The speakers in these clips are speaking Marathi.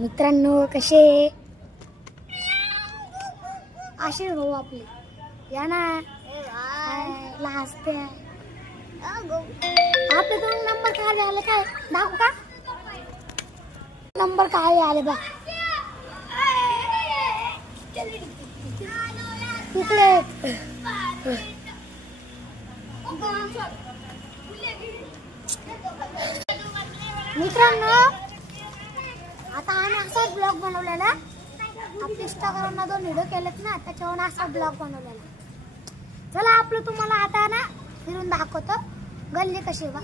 मित्रांनो कसे आशीष भाऊ आपले या ना हसते आपले तो नंबर काय आले काय दाखवू का नंबर काय आले बा तिकडे मित्रांनो आता आम्ही असा ब्लॉग बनवलेला आपल्या इंस्टाग्रामला 2 व्हिडिओ केलेत ना त्याच्यावर असा ब्लॉग बनवलेला चला आपलं तुम्हाला आता ना फिरून दाखवतो गल्ली कशी बा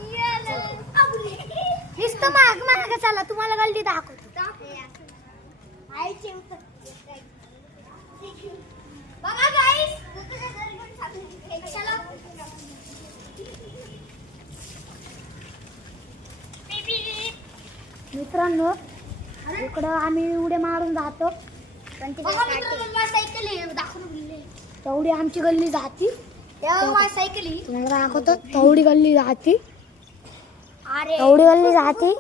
नुसतं माग माग चला तुम्हाला गल्ली दाखवतो बघा गाईस मित्रांनो इकडं आम्ही उड्या मारून जातो तेवढी आमची गल्ली जाती तुम्हाला दाखवतो तेवढी गल्ली जाती तेवढी गल्ली जाती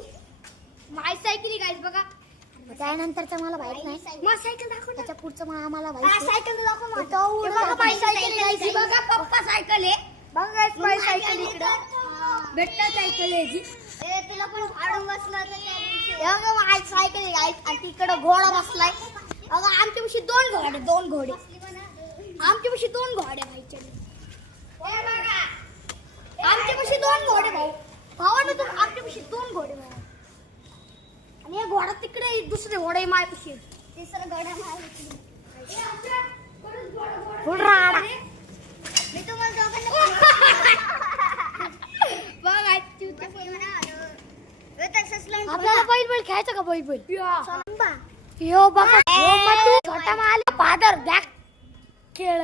माय सायकल गाईस बघा त्यानंतरचं मला माहित नाही माय सायकल दाखव त्याच्या पुढचं आम्हाला माय माहित सायकल दाखव बघा माय सायकल गाईस बघा पप्पा सायकल आहे बघा गाईस माय सायकल इकडं बेटा सायकल आहे जी तुला पण फाडून बसला तर बघा माय सायकल आहे गाईस आणि तिकडं घोडा बसलाय बघा आमच्यापाशी 2 घोडे आमच्यापाशी 2 घोडे भाईचे आमच्यापाशी 2 घोडे भाऊ भावानं तू आमच्यापाशी 2 घोडे भाऊ आणि हे घोडा तिकडे दुसरे घोडे मायपाशी तिसरं घोडा मायपाशी मी तुम्हाला दोघांना आपल्याला बैल खेळायचं का बैल यो बघा छोटा माल फादर बॅक खेळ